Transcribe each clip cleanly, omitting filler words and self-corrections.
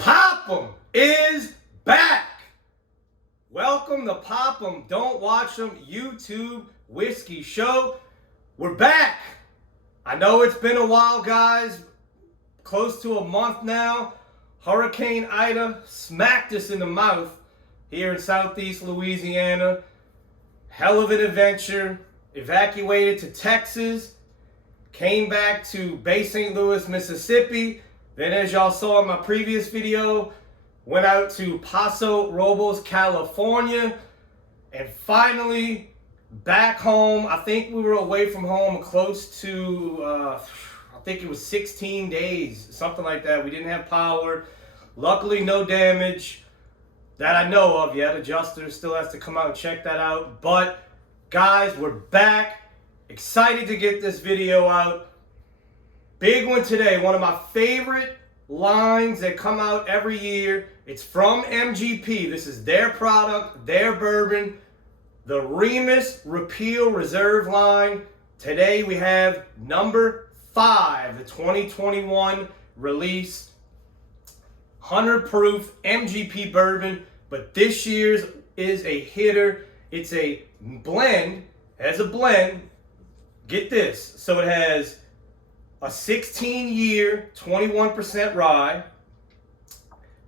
Pop 'em is back. Welcome to Pop 'em, Don't Watch 'em YouTube Whiskey Show. We're back. I know it's been a while, guys. Close to a month now. Hurricane Ida smacked us in the mouth here in Southeast Louisiana. Hell of an adventure. Evacuated to Texas. Came back to Bay St. Louis, Mississippi. Then, as y'all saw in my previous video, went out to Paso Robles, California. And finally, back home. I think we were away from home close to, I think it was 16 days, something like that. We didn't have power. Luckily, no damage that I know of yet. Adjuster still has to come out and check that out. But, guys, we're back. Excited to get this video out. Big one today. One of my favorite lines that come out every year. It's from MGP. This is their product, their bourbon, the Remus Repeal Reserve line. Today we have number 5, the 2021 release. 100 proof MGP bourbon. But this year's is a hitter. It's a blend. As a blend, get this. So it has a 16-year, 21% rye.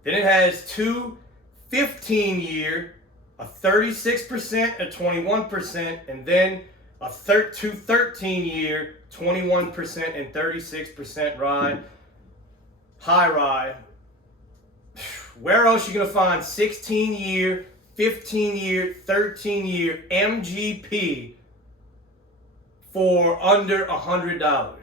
Then it has two 15-year, a 36%, a 21%, and then two 13-year, 21% and 36% rye. High rye. Where else you gonna find 16-year, 15-year, 13-year MGP for under $100?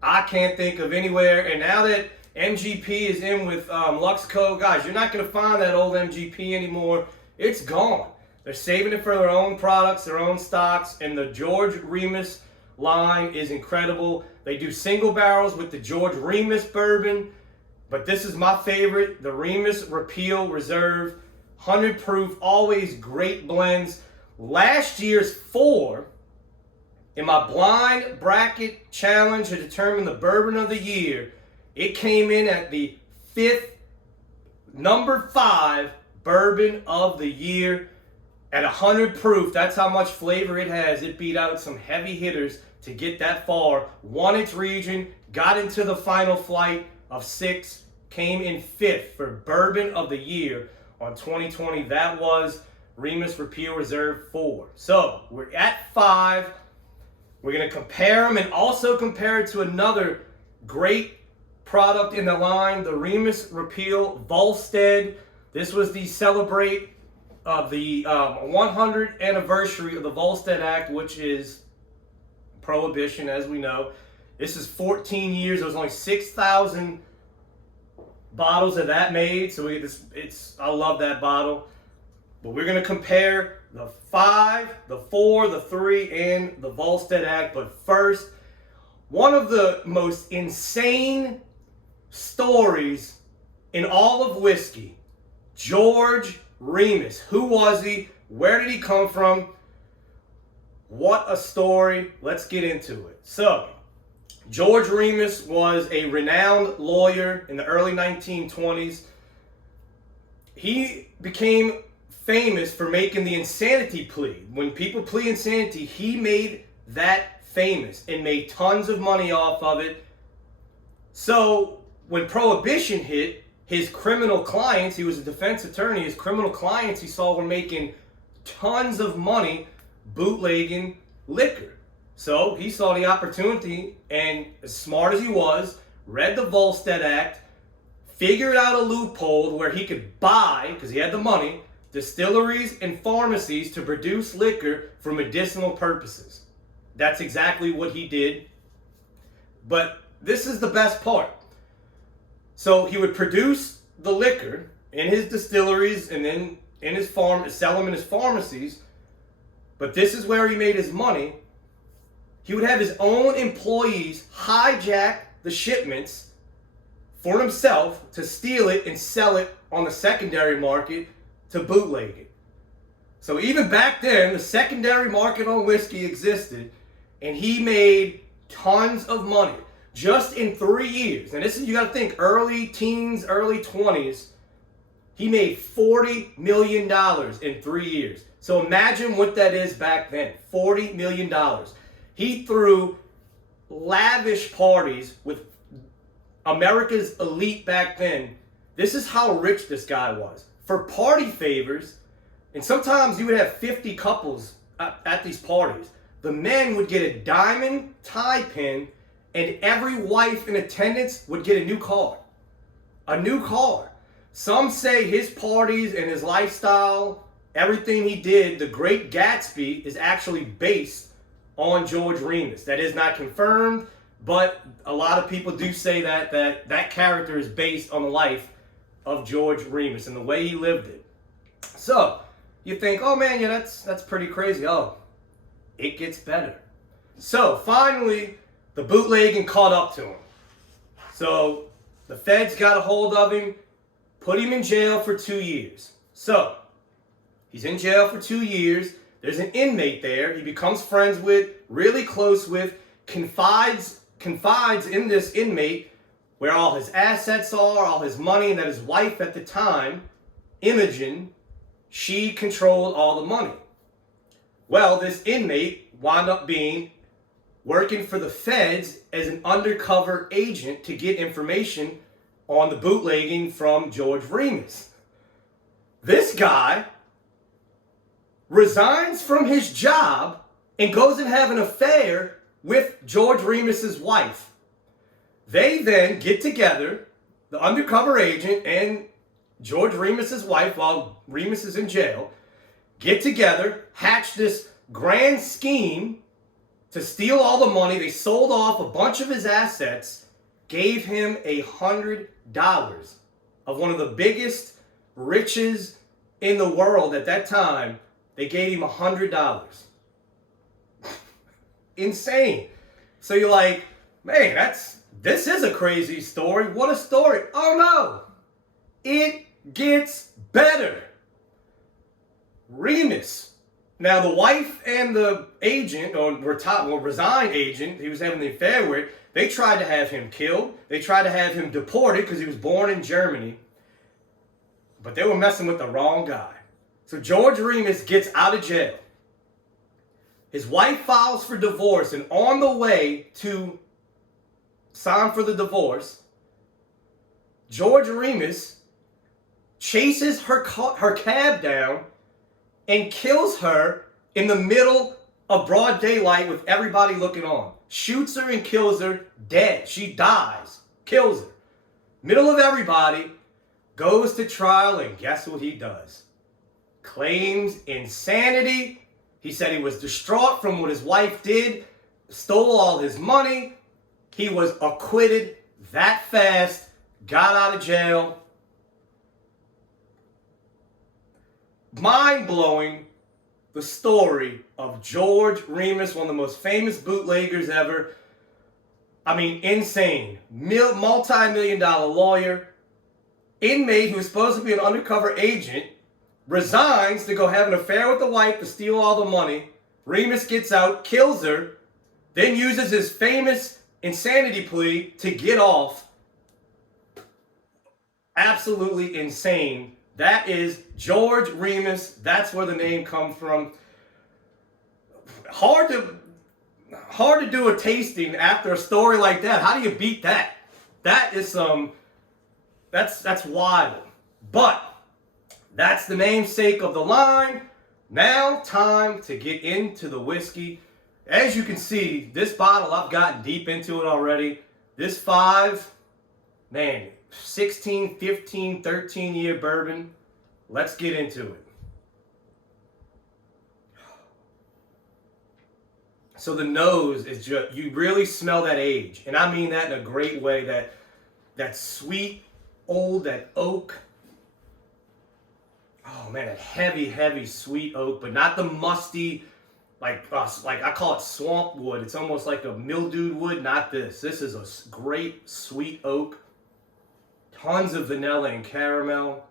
I can't think of anywhere. And now that MGP is in with Luxco, guys, you're not going to find that old MGP anymore. It's gone. They're saving it for their own products, their own stocks, and the George Remus line is incredible. They do single barrels with the George Remus bourbon, but this is my favorite, the Remus Repeal Reserve, 100 proof, always great blends. Last year's 4, in my blind bracket challenge to determine the bourbon of the year, it came in at the 5th, number 5 bourbon of the year at 100 proof. That's how much flavor it has. It beat out some heavy hitters to get that far. Won its region, got into the final flight of 6, came in 5th for bourbon of the year on 2020. That was Remus Repeal Reserve 4. So we're at 5. We're going to compare them and also compare it to another great product in the line, the Remus Repeal Volstead. This was the celebrate of the 100th anniversary of the Volstead Act, which is prohibition, as we know. This is 14 years. There was only 6,000 bottles of that made, so we get this. I love that bottle. But we're going to compare the 5, the 4, the 3, and the Volstead Act. But first, one of the most insane stories in all of whiskey, George Remus. Who was he? Where did he come from? What a story. Let's get into it. So, George Remus was a renowned lawyer in the early 1920s. He became famous for making the insanity plea. When people plead insanity, he made that famous and made tons of money off of it. So when Prohibition hit, his criminal clients, he was a defense attorney, his criminal clients he saw were making tons of money bootlegging liquor. So he saw the opportunity, and as smart as he was, read the Volstead Act, figured out a loophole where he could buy, because he had the money, distilleries and pharmacies to produce liquor for medicinal purposes. That's exactly what he did. But this is the best part. So he would produce the liquor in his distilleries and then in his farm, sell them in his pharmacies. But this is where he made his money. He would have his own employees hijack the shipments for himself to steal it and sell it on the secondary market to bootleg it. So even back then, the secondary market on whiskey existed, and he made tons of money. Just in 3 years, and this is, you got to think, early teens, early 20s, he made $40 million in 3 years. So imagine what that is back then, $40 million. He threw lavish parties with America's elite back then. This is how rich this guy was. For party favors, and sometimes you would have 50 couples at these parties. The men would get a diamond tie pin, and every wife in attendance would get a new car. A new car. Some say his parties and his lifestyle, everything he did, The Great Gatsby, is actually based on George Remus. That is not confirmed, but a lot of people do say that character is based on the life of George Remus and the way he lived it. So you think, oh man, yeah, that's pretty crazy. Oh, it gets better. So finally, the bootlegging caught up to him. So the feds got a hold of him, put him in jail for 2 years. So he's in jail for 2 years. There's an inmate there he becomes friends with, really close with, confides in this inmate where all his assets are, all his money, and that his wife at the time, Imogen, she controlled all the money. Well, this inmate wound up working for the feds as an undercover agent to get information on the bootlegging from George Remus. This guy resigns from his job and goes and have an affair with George Remus's wife. They then get together, the undercover agent and George Remus's wife, while Remus is in jail, get together, hatch this grand scheme to steal all the money. They sold off a bunch of his assets, gave him $100 of one of the biggest riches in the world at that time. They gave him $100. Insane. So you're like, man, this is a crazy story. What a story. Oh no, it gets better. Remus. Now the wife and the agent, or resigned agent he was having the affair with, they tried to have him killed. They tried to have him deported because he was born in Germany. But they were messing with the wrong guy. So George Remus gets out of jail. His wife files for divorce, and on the way to sign for the divorce, George Remus chases her cab down and kills her in the middle of broad daylight with everybody looking on. Shoots her and kills her dead. She dies. Kills her. Middle of everybody. Goes to trial, and guess what he does? Claims insanity. He said he was distraught from what his wife did. Stole all his money. He was acquitted that fast. Got out of jail. Mind-blowing, the story of George Remus, one of the most famous bootleggers ever. I mean, insane. Multi-million-dollar lawyer. Inmate who was supposed to be an undercover agent resigns to go have an affair with the wife to steal all the money. Remus gets out, kills her, then uses his famous insanity plea to get off. Absolutely insane. That is George Remus. That's where the name comes from. Hard to do a tasting after a story like that. How do you beat that? That is that's wild. But that's the namesake of the line. Now time to get into the whiskey. As you can see, this bottle, I've gotten deep into it already. This 16, 15, 13-year bourbon. Let's get into it. So the nose is just, you really smell that age. And I mean that in a great way. That sweet, old, that oak. Oh man, that heavy, sweet oak, but not the musty, like I call it swamp wood. It's almost like a mildewed wood. Not this. This is a great, sweet oak. Tons of vanilla and caramel.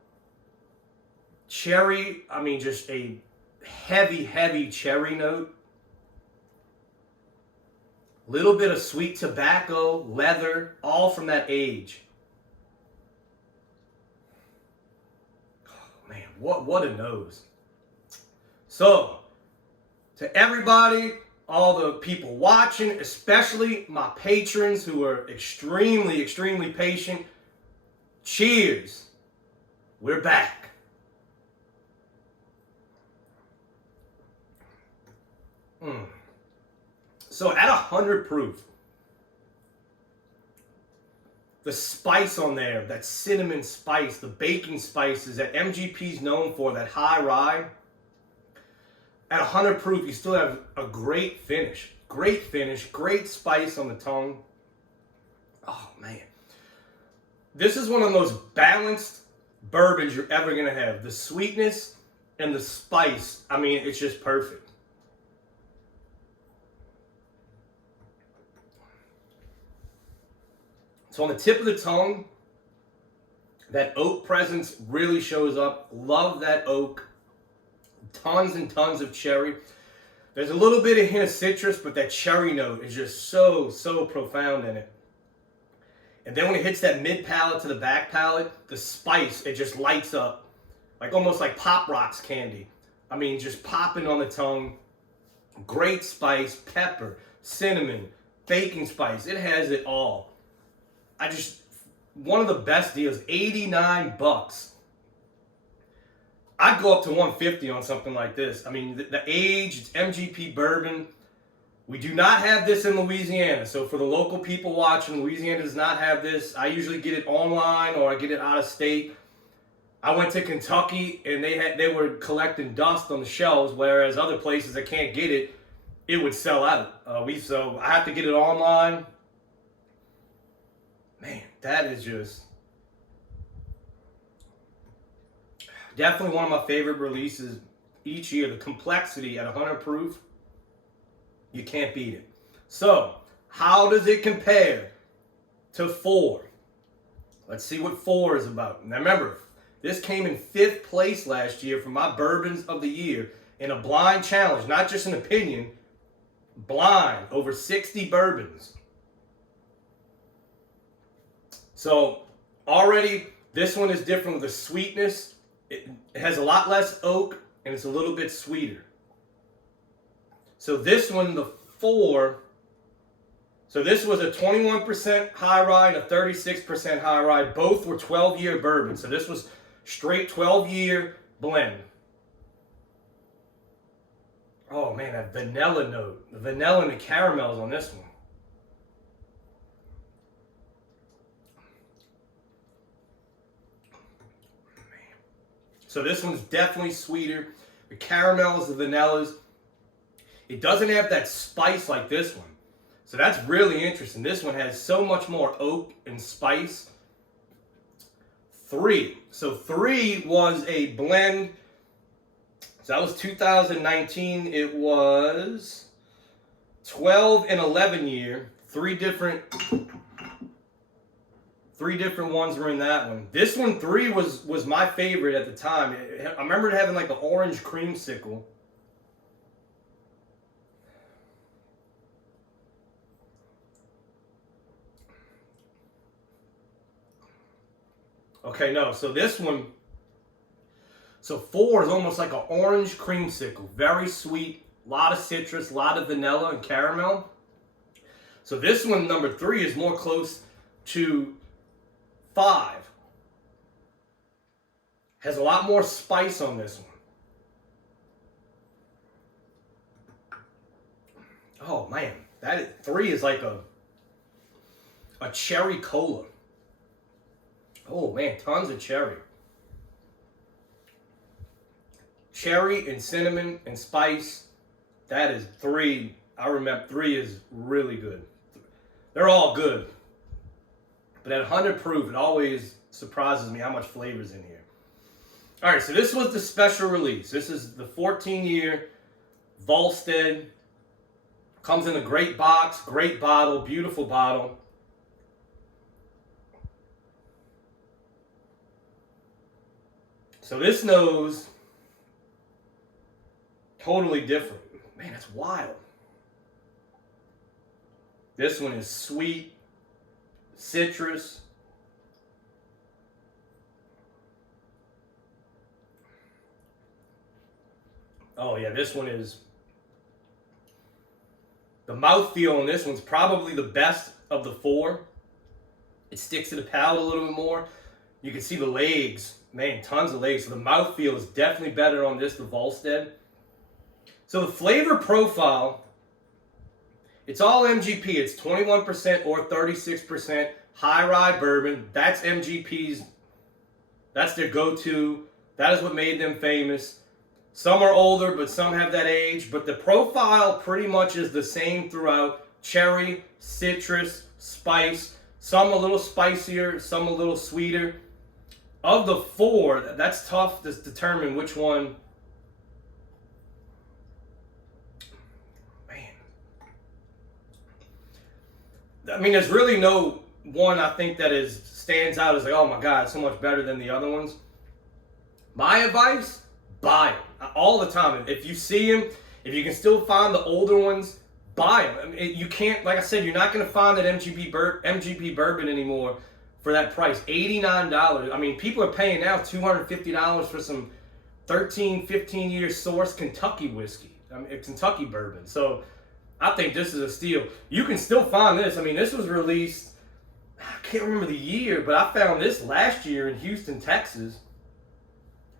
Cherry, I mean, just a heavy cherry note. Little bit of sweet tobacco, leather, all from that age. Oh, man, what a nose. So, to everybody, all the people watching, especially my patrons who are extremely, extremely patient, cheers. We're back. So at 100 proof, the spice on there, that cinnamon spice, the baking spices that MGP's known for, that high rye, at 100 proof, you still have a great finish. Great finish, great spice on the tongue. Oh, man. This is one of the most balanced bourbons you're ever going to have. The sweetness and the spice, I mean, it's just perfect. So on the tip of the tongue, that oak presence really shows up. Love that oak. Tons and tons of cherry. There's a little bit of hint of citrus, but that cherry note is just so, so profound in it. And then when it hits that mid palate to the back palate, the spice, it just lights up. Like almost like Pop Rocks candy. I mean, just popping on the tongue. Great spice, pepper, cinnamon, baking spice. It has it all. One of the best deals, $89. I'd go up to $150 on something like this. I mean, the age, it's MGP bourbon. We do not have this in Louisiana. So for the local people watching, Louisiana does not have this. I usually get it online or I get it out of state. I went to Kentucky and they were collecting dust on the shelves, whereas other places that can't get it, it would sell out. So I have to get it online. Man, that is just definitely one of my favorite releases each year. The complexity at 100 proof, you can't beat it. So, how does it compare to 4? Let's see what 4 is about. Now remember, this came in 5th place last year for my bourbons of the year in a blind challenge, not just an opinion, blind, over 60 bourbons. So already this one is different with the sweetness. It has a lot less oak and it's a little bit sweeter. So this one, the 4, so this was a 21% high rye and a 36% high rye. Both were 12-year bourbon. So this was straight 12-year blend. Oh man, that vanilla note. The vanilla and the caramels on this one. So this one's definitely sweeter. The caramels, the vanillas. It doesn't have that spice like this one. So that's really interesting. This one has so much more oak and spice. 3. So 3 was a blend. So that was 2019. It was 12 and 11 year. Three different ones were in that one. This one, 3, was my favorite at the time. I remember it having like an orange creamsicle. Okay, no, so this one, so 4 is almost like an orange creamsicle. Very sweet, a lot of citrus, a lot of vanilla and caramel. So this one, number 3, is more close to 5. Has a lot more spice on this one. Oh man, 3 is like a cherry cola. Oh man, tons of cherry. Cherry and cinnamon and spice. That is 3. I remember 3 is really good. They're all good. But at 100 proof, it always surprises me how much flavor is in here. All right, so this was the special release. This is the 14-year Volstead. Comes in a great box, great bottle, beautiful bottle. So this nose, totally different. Man, that's wild. This one is sweet, citrus. Oh yeah, this one is, the mouthfeel on this one's probably the best of the four. It sticks to the palate a little bit more. You can see the legs, man, tons of legs. So the mouthfeel is definitely better on this, the Volstead. So the flavor profile, it's all MGP. It's 21% or 36% high rye bourbon. That's MGP's, that's their go-to. That is what made them famous. Some are older, but some have that age. But the profile pretty much is the same throughout. Cherry, citrus, spice. Some a little spicier, some a little sweeter. Of the four, that's tough to determine which one. Man. I mean, there's really no one I think that stands out as like, oh my God, it's so much better than the other ones. My advice, buy them all the time. If you see them, if you can still find the older ones, buy them. I mean, you can't, like I said, you're not going to find that MGP bourbon anymore for that price, $89. I mean, people are paying now $250 for some 13, 15-year source Kentucky whiskey, Kentucky bourbon. So I think this is a steal. You can still find this. I mean, this was released, I can't remember the year, but I found this last year in Houston, Texas.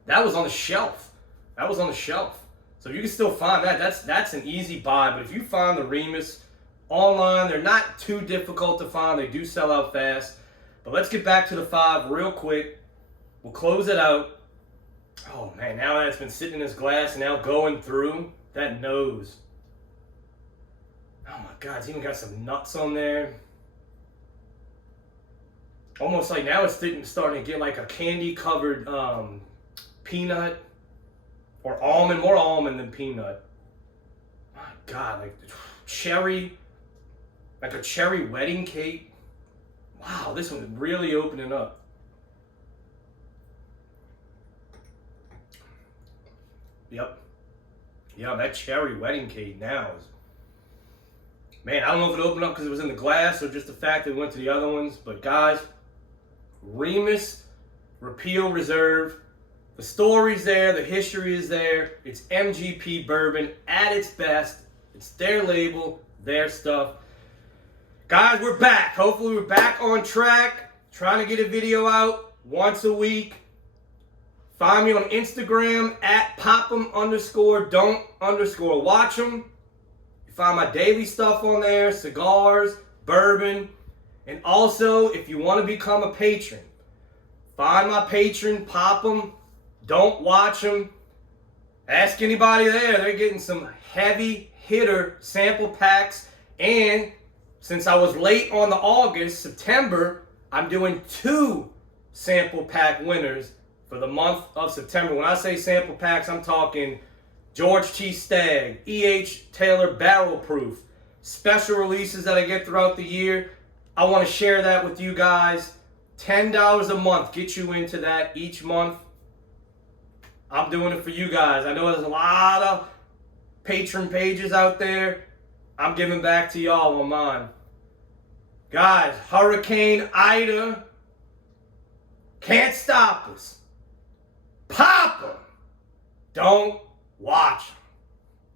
That was on the shelf. That was on the shelf. So you can still find that. That's an easy buy. But if you find the Remus online, they're not too difficult to find. They do sell out fast. But let's get back to the 5 real quick. We'll close it out. Oh man, now that it's been sitting in this glass and now going through that nose. Oh my God, it's even got some nuts on there. Almost like now it's starting to get like a candy covered peanut or almond, more almond than peanut. My God, like cherry, like a cherry wedding cake. Wow, this one's really opening up. Yep. Yeah, that cherry wedding cake now is, man, I don't know if it opened up because it was in the glass or just the fact that it went to the other ones. But guys, Remus Repeal Reserve. The story's there, the history is there. It's MGP bourbon at its best. It's their label, their stuff. Guys, we're back. Hopefully we're back on track. Trying to get a video out once a week. Find me on Instagram at pop'em_don't_watch 'em. You find my daily stuff on there, cigars, bourbon. And also, if you want to become a patron, find my patron, Pop'em. Don't watch them. Ask anybody there. They're getting some heavy hitter sample packs. And since I was late on the August, September, I'm doing 2 sample pack winners for the month of September. When I say sample packs, I'm talking George T. Stagg, E.H. Taylor Barrel Proof, special releases that I get throughout the year. I want to share that with you guys. $10 a month. Get you into that each month. I'm doing it for you guys. I know there's a lot of patron pages out there. I'm giving back to y'all on mine. Guys, Hurricane Ida can't stop us. Pop 'em. Don't watch 'em.